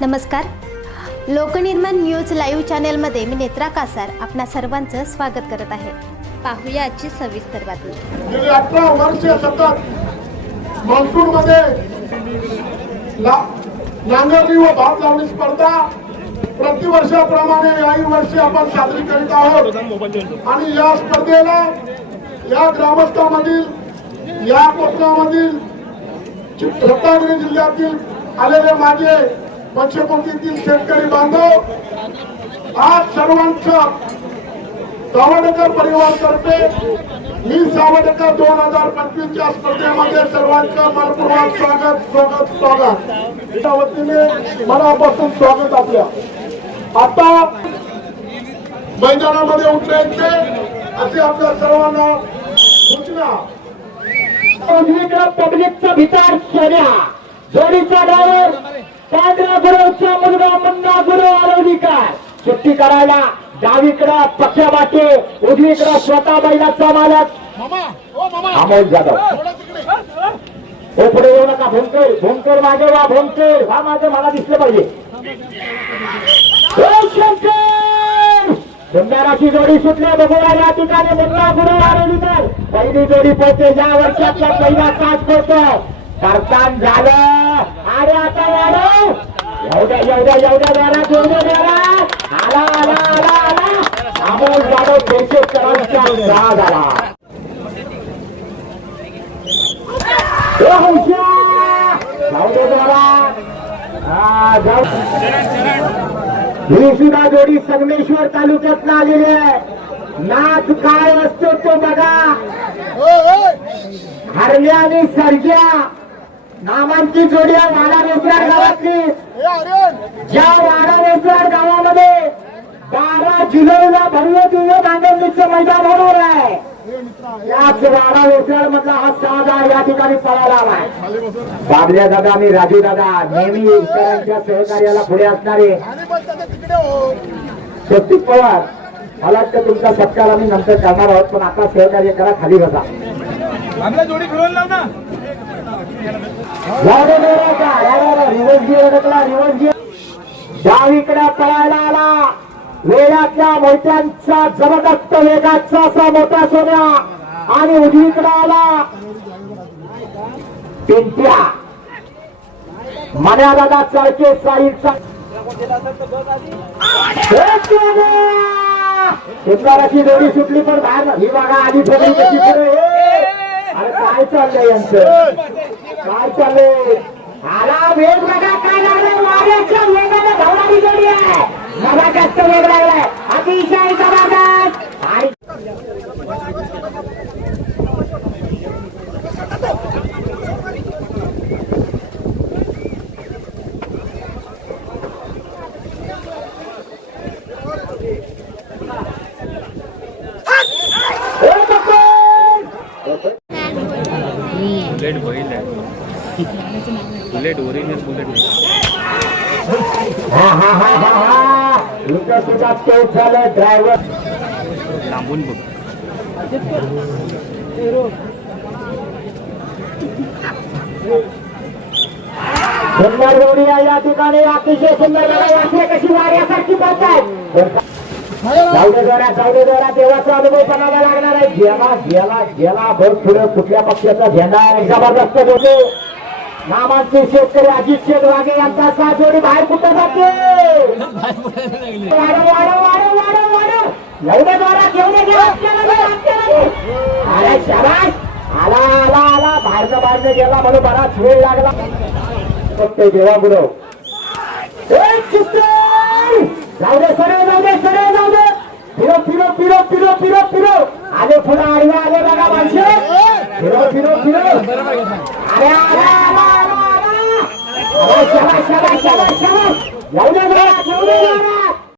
नमस्कार. Loknirman news live चॅनेलमध्ये मी नेत्रा कासार आपणा सर्वांचं स्वागत करत आहे. पाहूया आजची सविस्तर बातमी. गेली अठरा वर्ष सतत मान्सून मध्ये नांगरणी व भात लावणी स्पर्धा प्रतिवर्षाप्रमाणे याही वर्षी आपण साजरी करीत आहोत. आणि या स्पर्धेला या ग्रामस्थामधील या कोकणामधील रत्नागिरी जिल्ह्यातील आलेले माझे पंचकोटीतील शेतकरी बांधव आज सर्वांचा सावडेकर परिवारतर्फे मी सावडेकर दोन हजार पंचवीसच्या स्पर्धेमध्ये सर्वांचं मनपूर्वक स्वागत स्वागत स्वागत. त्या वतीने मनापासून स्वागत आपल्या. आता मैदानामध्ये उतरायचे असे आपल्या सर्वांना सूचना. पब्लिकचा विचार सोन्या. जोडीचा ड्रायव्हर पांढरा गुरवचा मुलगा मुन्ना गुरु आरवलीकर. सुट्टी करायला डावीकडं पक्ष्या वाटे उजवीकडं स्वतः बैलाचा मालक. अमोल जाधव. हो पुढे येऊ नका भोंकर भोंकर मागे वा भोंकर. हा माझं मला दिसलं पाहिजे. जोडी सुटल्या बघूया या ठिकाणी मुन्ना गुरु आरवलीकर. पहिली जोडी पोहोचते या वर्षातला पहिला तास पोहोचतो करतान झालं. अरे आता वाढव येऊ द्या येऊ द्या येऊ आला आला आला आला. अमोल जाधव बेशेकरांचा सहा झाला. ए हौशा! जाऊ दे द्यारा हा जाऊ. ही सुद्धा जोडी संगमेश्वर तालुक्यात आलेली आहे. नाच काय असतो तो बघा. हरण्या आणि सरग्या. नामांची जोडी आहे वाडा रेसराड गावातली. ज्या वाडा रेसराड गावामध्ये बारा जुलैला भव्य दिव्य नांगरणीचं मैदान होणार आहे. याच वाडा रेसराड मधला हा सहादार या ठिकाणी पळाला आहे. बाबल्या दादा आणि राजू दादा नेहमी इतरांच्या सहकार्याला पुढे असणारे. स्वस्तिक पवार मला वाटतं तुमचा सत्कार आम्ही नंतर करणार आहोत पण आता सहकार्य करा खाली बसा. जोडी फिरवून ना. डावीकडे पळायला आला. वेळातल्या मोठ्यांचा जबरदस्त वेगाचा असा मोठा सोन्या. आणि उजवीकडे आला. पिंट्या. मन्या दादा चळके साईडचा. सुंदराची जोडी सुटली पण बाहेर ही बघा आधी ठेवली कशी अरे काय चाललंय यांचं? चालले. आला वेग बघा काय लागलाय? वाऱ्याच्या वेगाला धावणारी जोडी आहे. मला जास्त वेग लागलाय. अतिशय जबरदस्त. आणि ए, पकड! Bullet bullet original bullet driver लांबून बघ. सुंदर या ठिकाणी अतिशय सुंदर कशी वाऱ्यासारखी पडतायत. देवाचा अनुभव पणाला लागणार आहे. गेला गेला गेला भर पुढे कुठल्या पक्षाचा झेंडा जबरदस्त जोडी नामांचे शेतकरी अजित शेठ वाघे यांचा सहा जोडी बाहेर कुठं जाते? वाढव वाढव वाढव वाढव वाढव. जाऊ दे जोड्या घेऊ अरे शबाश आला आला आला बाहेरनं बाहेरनं गेला म्हणून बराच वेळ लागला. फक्त देवा गुरव. जाऊ दे सरळ जाऊ दे सरळ जाऊ दे. फिरो फिरो फिरो फिरो फिरो फिरो. आले पुढे आडवे आले बघा माणसे. फिरो फिरो फिरो. अरे अरे शाबास शाबास शाबास